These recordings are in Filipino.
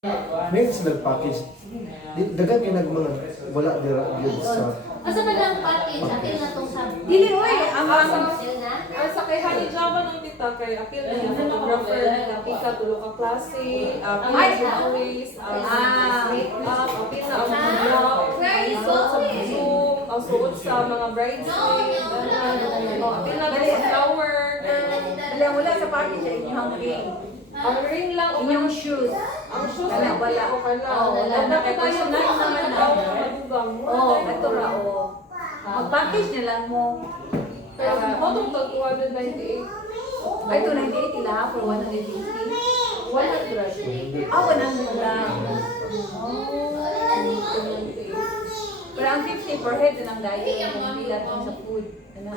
May sila package. Dagan kay mga wala dira gyud sa. Asa man lang package atin na tong sa. Dili oy, ang Sa kay Honey Java ng tita kay appeal na yung photographer na pika tulo ka klase, appeal sa toys, makeup, appeal na ang vlog, suot sa Zoom, ang suot sa mga bridesmaid, appeal na sa flower, wala sa package ay inyong ring. ang ring lang o Inyong shoes. ang shoes Wala, ay wala. o ka na. Wala. Dapat tayo na yung mga tao na madugang. Oh, ito ra oh. Mag-package na lang mo. Pero hotong to 298. Ay, 298 ila for 150. 100. 100 lang. Pero ang 50 per head lang dahil yung bilat mo sa food. Ano?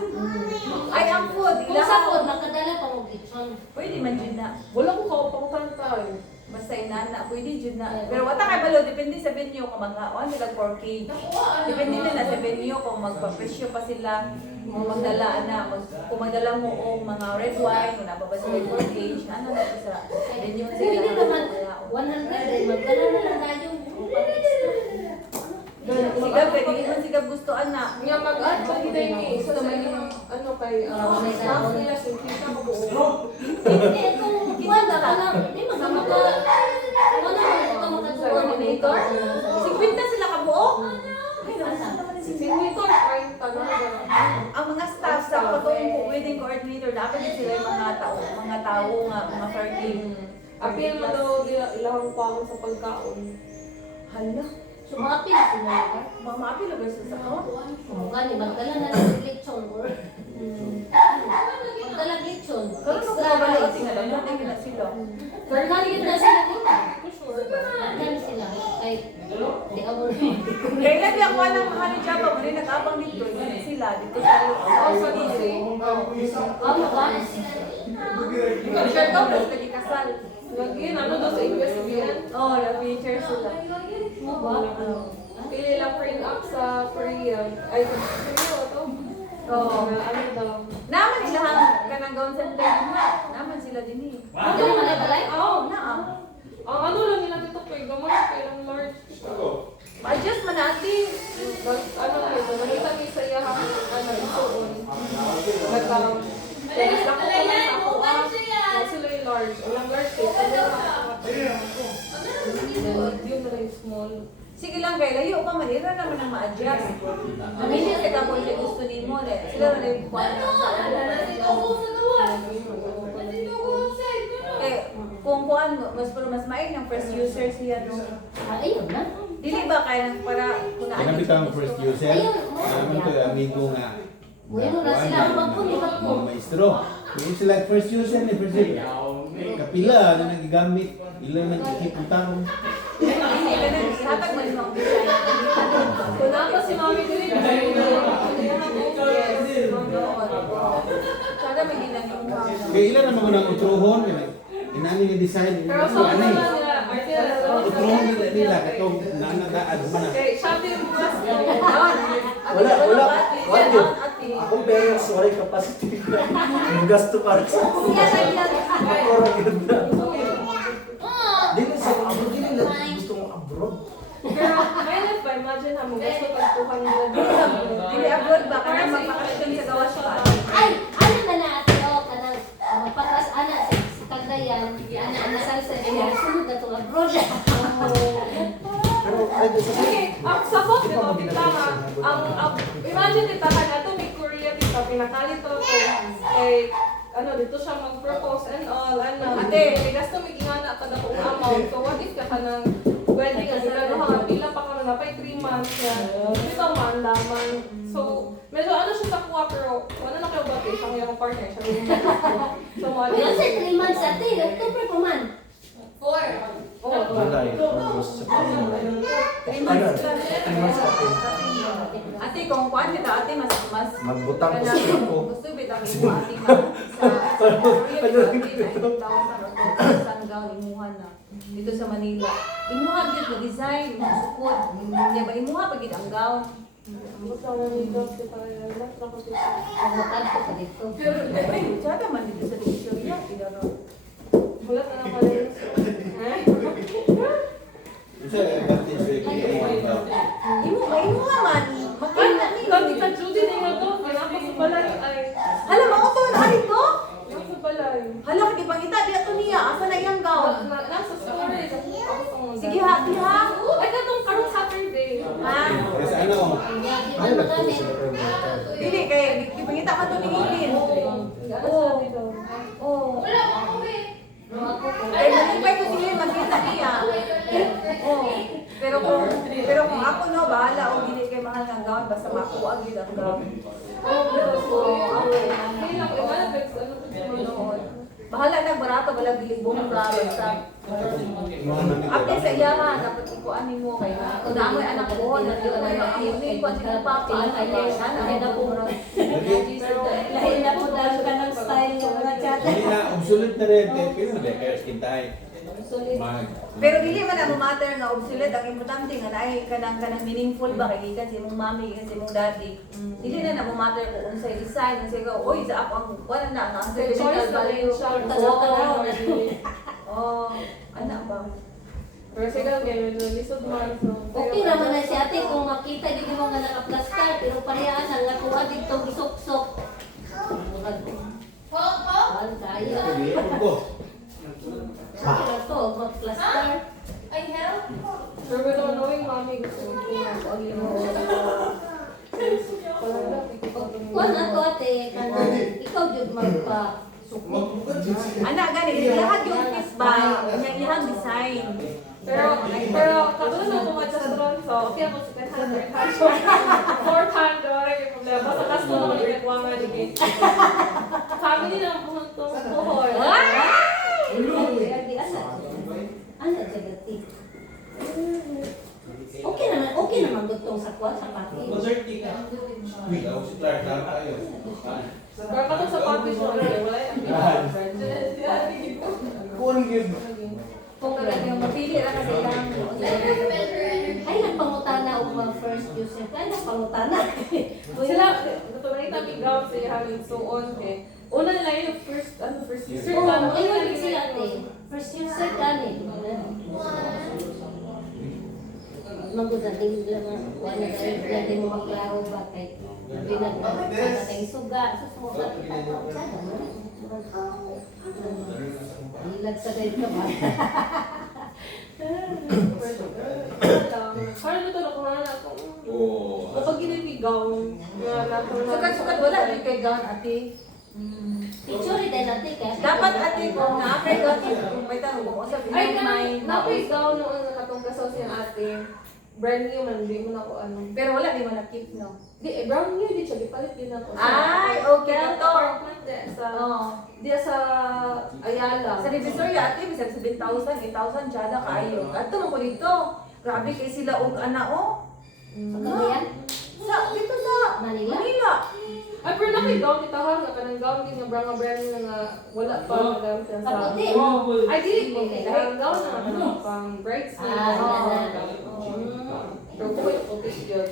Ay, ang food. Kung sa food makadala pa mo kitchen. Pwede man dyan na. Wala ko kaupang tayo. Basta inana, pwede dyan na. Pero wata kay balo, depende sa venue kung mga, nila 4K. Depende na sa venue kung magpapresyo pa sila. Kung magdala na, kung magdala mo o mga red wine, kung nababa sila 4K, ano na sa venue sila. Pwede naman 100 din magdala na lang tayo Sigab, pwede naman sigab gustoan na. Nga mag-add pa din eh. So, may ano kay staff nila, sinta ko buo. Hindi kung wala ka lang, di magkamaka. Ano ito makatuwa Si Quinta sila kabuo? Signator, ay tanong Ang mga staff sa katong wedding coordinator, dapat din sila yung mga tao nga, mga fair-game. Apil mo daw ilang pa sa pagkaon. Hala, Sumapil sila. mamapi lang ba sa ko? Kung gani magdala na ng lechon or magdala lechon. Karon ko kabalo tingala, hindi na sila. Pero gani na sila dito. For sure. Gani sila. Ay, di ako Kaya lang yung kuha ng mahal ni Java, mali nag-abang dito, hindi sila, dito sa Sa DC. Ano ba? Sure ko, plus kadi kasal. Lagi, ano daw sa investigate? Oo, na-feature sila. Ano ba? Pili lang print up sa Korea. Ay, sa Korea ito. Oo. Ano daw? Naman ilahan kanang gawin sa tayo na. Naman sila din eh. Ano naman ay balay? Oo, naam. Ang ano lang nila dito kay gamay, kay lang large. Ma-adjust man natin. Ano kayo, manita ni sa iya ano, isuon. Nagkaroon. Kaya sa ako naman sa ako, sila yung large. Walang large eh. Kaya yung na yung small. Sige lang kay layo pa manira naman ang ma-adjust. Mamili sa kapon sa gusto nimo le. Sila na yung kuha na sa kung kuan mas maig ng first user siya no. Ayun na. Dili ba kaya para kung Kinabit ang first user, naman ko yung amigo nga. Bueno na sila ang magpulipat mo. Mga maestro. Yung sila first user ni first user. Kapila na nagigamit. Ilan nagkikiputang. Hindi ka na hatag man yung design. Kung ako si Mami Green, Kada may ginagawin ka. Kaya ilan naman ko ng utruhon. Inani nga design. pero sa mga nila, Utruhon nila. Katong nanadaad mo na. kay Shopee Plus, Wala. Wala. Akong pero sorry capacity ko. Yung gasto para sa Ako yun na. Dili sa abroad, dili lang gusto mo abroad. pero may life ba, imagine ha, mo gusto pag 200. Dili abroad ba kana magpakasyon sa gawas pa. Ay, ano na na ate o kanang magpatas ana sa Cagayan, ana salsa niya. Sunod na to abroad. Pero ay sa Okay, ang sabot di ba tama. Imagine tita na to may Korea tita pinakalit to kay ano dito siya mag-propose and all ano. Ate, may gasto may gingana kada ko amount. So what if ka kanang wedding ang bilano ha pila pa ka na pa 3 months ya. Dito man laman. So medyo ano siya sa kuha pero wala na kayo bati siya yung partner siya. So mo Ano sa 3 months ate? October pa man. 4. July, August, September. Ate kung kuan kita ate mas Magbutang ko kanang sa ko. gusto bitaw mo ate na sa Sanggaw imuha na dito sa Manila. Imuha gid mo design, sukod. Di ba imuha pag gid ang gown. Basta na nito si tayo. Basta ko siya. Ang matag ko pa dito. Pero ay, tsaka man dito sa Divisoria, kidaro. Wala na pala yun. gamit. Dili kay ipangita ka to ni Ilin. Oo. Ay, nalipay ko sila magkita niya. Oo. Pero kung ako no, bahala o dili kay mahal ng gown, basta makuha gid ang gown. Bahala na barato wala bilig bumura basta. Ate sa iya ha, dapat ikuan mo kay kung damo anak ko na di na yung kuan sila papa ay sana ay na po. Lahi na po dahil ka ng style yung mga chat. Hindi na, obsolete na rin. Pero hindi, kaya skin tight. Pero dili man ang matter nga obsolete, ang importante nga naay kanang meaningful ba kay gikan sa imong mami gikan sa imong daddy. Dili na na matter kung unsay design unsay ka oy sa ako ang wala na ang sentimental value. Oh, ana ba? Pero siya ganyan, lisod man. Okay naman na si ate kung makita din mo nga naka-plaster pero parehas ang nakuha dito gisok-sok. Ang kaya. Ko. Kaya to, mag-plaster. Pero wala knowing mommy gusto mo Kuha na to ate, kanang ikaw jud magpa-support. Ana gani lahat yung piece ba yang ihang design. pero katulad na kung adjustron so okay ako sa 10 4 hand wala yung problema basta kasto mo ulit kuha nga digit family lang po itong puhol Ano jagati? Okay naman gutong sa kuha sa pati. Wait, ako si Clark. Tayo. pero katong sa package mo wala yung Kung yun. Kung yung mapili ra kasi lang. Ay, nagpangutana o mga first user. Ay, nagpangutana. sila nakita mi gown sa having so on eh una nila yung first user Oo, ayun din sila ate. First user gani. Magudading lang ang wala dahil mo maklaro ba kay pinag-patay suga. Susuka kita. Ilag sa dahil ka ba? Parang ito nakuha na ako. Oo. Kapag ginitigaw, Sukat wala din kay gown ate. Picture din natin kaya. Dapat ate kung na-apply gown kung may tanong kung sa ay, mind. napigaw noon nakatong kasaw siya ate. Brand new man, di mo na ko ano. Pero wala di mo na-keep no. Di, brand new, di siya, gipalit din ako. Ay, okay na to. Apartment di sa, Oh. di sa Ayala. Sa Divisoria ate bisag 7,000, 8,000 jala kaayo. Adto man ko dito. Grabe kay sila og ana oh. Sa Cagayan? Sa dito sa Manila? Manila. Ay, pero nakigaw kita ha, nga kanang gown din nga brand new nga wala pa nagamit yan sa... Kaputi. Ay, di ko. Dahil gown na nga pang bridesmaid. Pero kuya ko yun.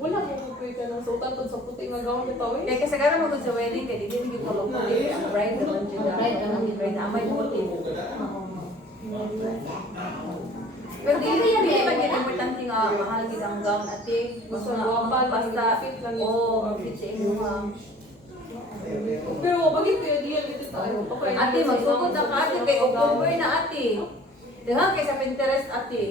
Wala ko kuya ka ng sutan to sa puti nga gown nito eh. Kaya kasagaran mo sa wedding kay dili gyud ko ko ang bride naman jud. Bride na amay puti. Pero dili man gyud importante nga mahal gid ang gown ate. Gusto mo pa basta fit lang fit sa imong Pero bakit kaya diyan dito tayo? Okay. ate magsugod na ka ate kay October na ate. Dahil kay sa Pinterest ate.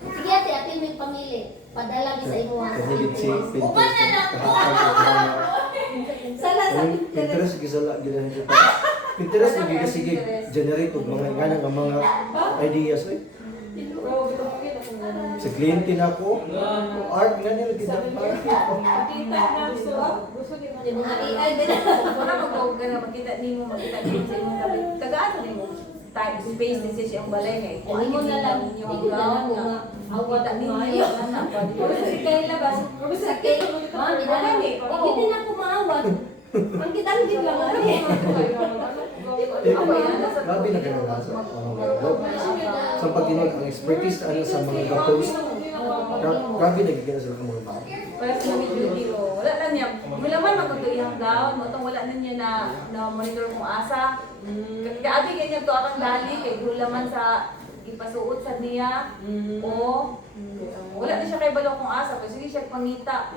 Sige ate, ate may pamili. Padala sa imo. Kahilig si Pinterest. Sala sa Pinterest. Pinterest, gisala, ginanit ito. Pinterest, sige, generate og mga ganang ang mga ideas. Eh. Pero ito bakit ako ganun. Sa kliyente na ako, art nga nila, ginagawa. Makita na so gusto din mo. Yung mga AI din. Wala magawag ka na makita nimo sa imong gabi. Tagaan sa nimo time space din siya ang balay ngay. Hindi mo na lang, Ninyo hindi ang ko na lang gown kung nga. awat Kita ninyo maayo. ang anak. Kasi kayo labas. Sa kit Mami, dali. Hindi na ako maawat. Ang kitang din lang. Grabe na ganun na sa sa pagkinog ang expertise ano sa mga gapos. Grabe na gigana sila mga bata. Para sa mga video, wala na niya. Wala man magkuto iyang gown, motong wala na niya na monitor mo asa. Kaya abi ganyan to akong dali kay gula man sa ipasuot sa niya o wala na siya kay balo kung asa, pero sige siya pangita.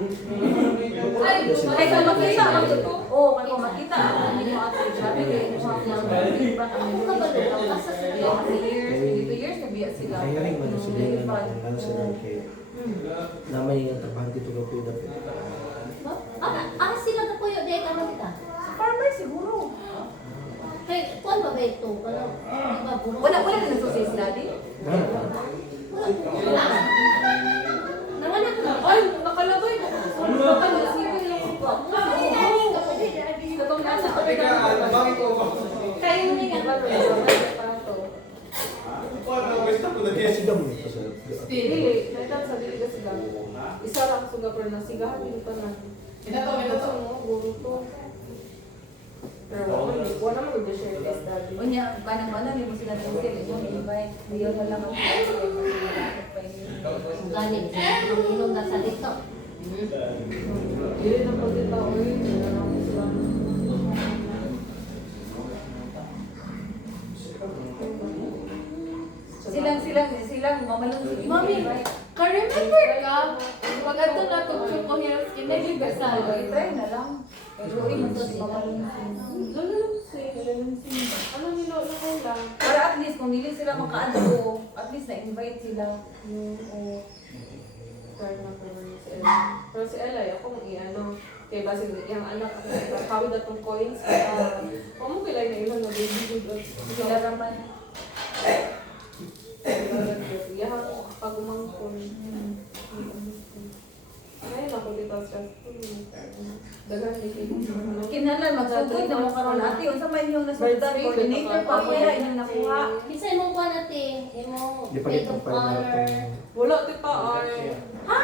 Ay, kung makita, oo, kung makita, ano yung ate, sabi kayo, feedback ang years na biya sila. Kaya rin man sila ng sila kay naman yung trabaho dito ko po dapat. Sila na po yung date ano kita? Farmer siguro. Kaya, kuwan ba ba ito? Wala na nasusis daddy. Wala. Nanganak na. Ay, nakalagay ko. Nakalagay yung katong nasa. Kaya yun nga ba? Sigaw mo ito sir. Dili, naitan sa dili ka sila. Isa lang sa gapper na sigahan din pa na. Ito mo, guro to. Pero wala naman mag-share this daddy. Unya, kanang mana ni mo sila ng sila, mo invite. Diyo na lang ang Galing. Inom na sa dito. Dili na po din tao yun. Wala naman sila. silang mamalong sige. Mami, ka-remember ka? Pag ato na itong Choco Hills, kinagig ka sa Try na lang. Pero rin mo si mamalong Ano nilo na ko lang? para at least kung hindi sila makaano, at least na-invite sila. Card na ko si Ella. Pero si Ella, ako mong i-ano. Kaya basi yung anak ako, kawid na itong coins. Huwag mo kilay na ilan na baby good. Sila naman. Yahan ko kapag umangkon. Ngayon ako dito sa dagan ni Kinalan, magsugod na mo karon ate. Unsa man yung nasundan, coordinator pa ko ya inyong nakuha. Kisay mo pa natin, imong Di pa date kita of pa honor. natin. wala tita ay. Ha?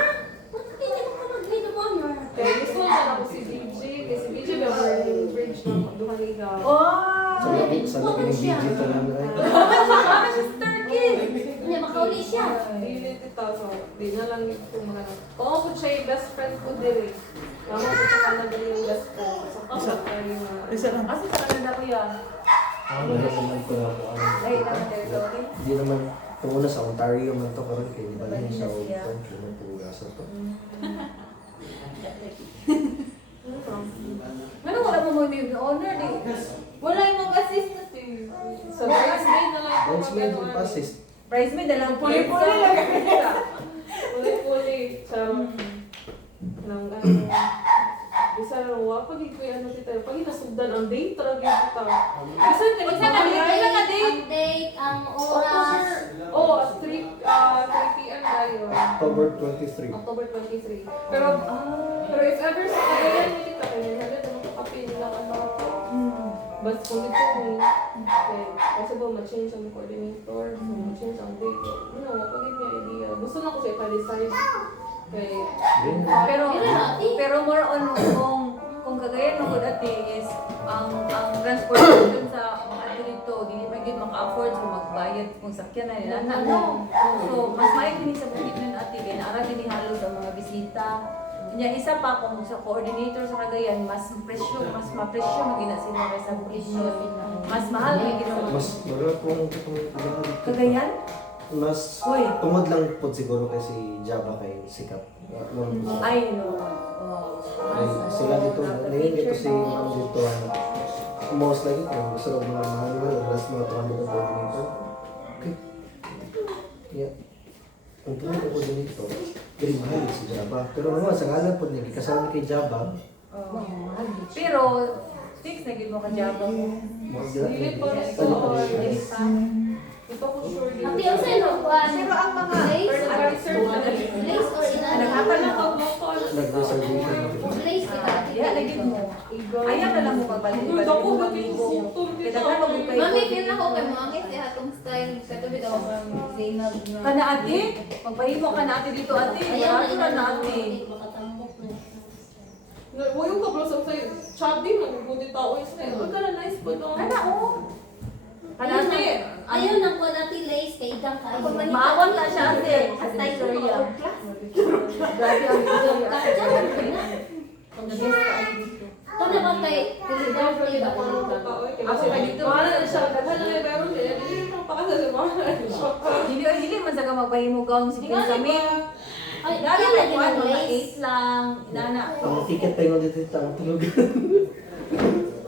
Bakit hindi mo pa mag-date of honor? Kaya gusto na ako si BJ. Kasi BJ ba yung bridge na duhan nila. Oh! Sa labi ng video to lang ay. Mama, sister kid! Hindi, makauli siya. Dili tita so di na lang ito mga na. Oo ko siya yung best friend ko diri. Mama ko sa Canada yung best friend. So ako ay Isa lang. Asa sa Canada ko yan? Ano naman ko na po. Ay, naman there, sorry. Hindi naman kung una sa Ontario man to karon kay di ba lang sa country man po asa to. Ano wala mo mo yung honor di? wala yung mag-assist na to. sa bridesmaid na lang ako Bridesmaid mag-ano, yung passes. Bridesmaid na lang. Puli-puli lang. Puli-puli. Sa nang ano. Isa lang wa pag ikoy ano tita. Pag inasugdan ang date talaga kita. Isa ka Unsa ka date? Kailan ka date? Ang date, ang oras. Oh, 3 p.m. tayo. October 23. October 23. Pero if ever sa kagayan mo kita kaya nila naman kapapin nila ang mga to. But kung dito ni kasi ba ma-change ang coordinator, ma-change ang date. Ano, pag niya idea. Gusto na ko siya pa-decide. Kay Pero more on kung kagayan mo gud ate is ang transportation sa mga ate dito dili man gid maka-afford so magbayad kung sakyan na nila na no. So mas may kini sa bukid nun ate kay naara kini halos ang mga bisita. Nya isa pa kung sa coordinator sa Cagayan mas mapresyo magina sila sa presyo. Mas mahal magina Mas wala pong Cagayan? mas Uy. tungod lang po siguro kasi Java kay Sikap. Ay no. Ay, sila dito, ngayon dito si Ma'am dito, most lagi kung gusto lang mga mahal, last mga 200 na coordinator. Okay. Yeah. Kung tuloy ko dito, very mahal si Java. Pero naman, sa ngalan po niya, kasama kay Java, Pero fix na gid mo ka job mo. dili pa rin sa ito ko sure dito. Ate, ang sa'yo, Pero ang mga Lace or Lace or inano? Naghapan lang ako. nag-reservation. Lace kita. Yeah, lagid mo. Ayaw na lang mo magbalik. Uy, dako ba dito? Kaya mo kay Mami, kailan ako kay mga ngiti atong style. Katubi daw ang Zainab na. Kana ate, magpahimo ka na ate dito ate. Ayaw Marami na na ate. Makatambok na. Huwag yung kablos ang sa'yo. Chubby, mag-good tao is na yun. Huwag ka na nice po doon. Kana oh. Kana ate. Ayaw na po natin Lace kay Idang kayo. Maawat na siya ate. Hasta Gloria. Grabe ang Gloria. Ito na ba kay Philip Ako kay dito. Mahal na siya. Daghan na yung meron. Kaya hindi mo pakasal sa mga. Dili man sa ka magpahimo gown si Kinsami. Ay, Dali yan na lagi kuan ng mga lace. 8 lang, inana. Ang ticket tayo dito ang tulog.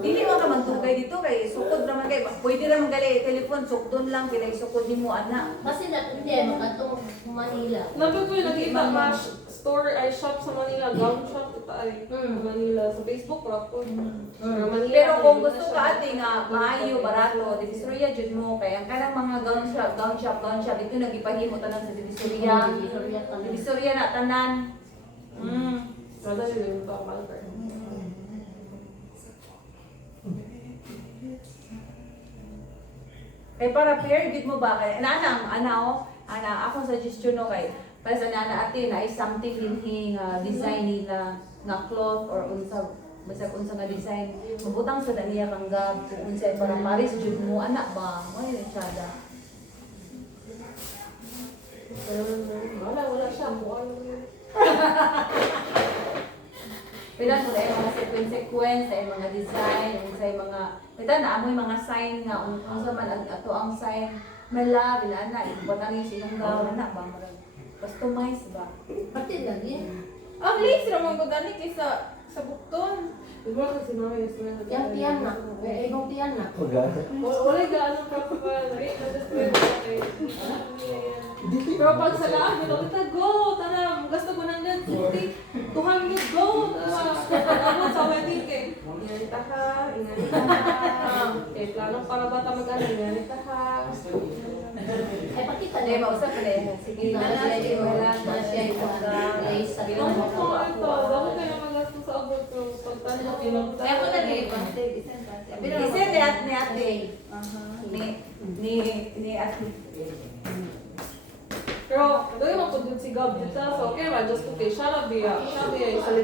Dili mo ka magtugay dito kay sukod naman kay pwede ra man gali telephone sukdon lang pila sukod nimo ana. Kasi hindi, makatong Manila. Nabi ko yung nakita na store ay shop sa Manila, gown shop ito ay Manila sa Facebook ra po. Manila. Pero kung gusto ka ate nga maayo barato, Divisoria jud mo kay ang kanang mga gown shop dito nagipahimo tanan sa Divisoria. Divisoria na tanan. Kada yun yung ito ang Kay para pair gid mo ba kay ana akong suggestion no kay para sa nana ate na is something in design nila nga cloth or unsa basta unsa nga design mabutang sa daniya kang gab kung unsa para pares jud mo ana ba mo ni tsada. wala siya. Pila ko dahil mga sequence ay mga design, sa mga kita na amoy mga sign nga unsa man ang ato ang sign mala bila na ibutang yung sinunggaw na ba marag customize ba. Pati lagi. Ang lace ramang ko gani kaysa sa bukton. Di ba kasi mama yung student? Yang tiyan na. Ibang tiyan na. Wala gaano ka pa. Pero pag sa laan, nito kita go, tanam, gusto ko nandun, 200 go, tanam, sa wedding kay, inganita ka, plano para bata mag-ano, inganita ka. Ay, pakita Hindi na. mausap pa din. Sige na siya wala na siya Lace sa Ito, bakit kayo magasto sa abot ko, pagtanong pinagtanong. Kaya ko nag-i-pante, isang pante. Isa ni ate. Ni ate. Pero, doon yung mapundin si Gab dito, so okay, just okay, siya na biya, sa legal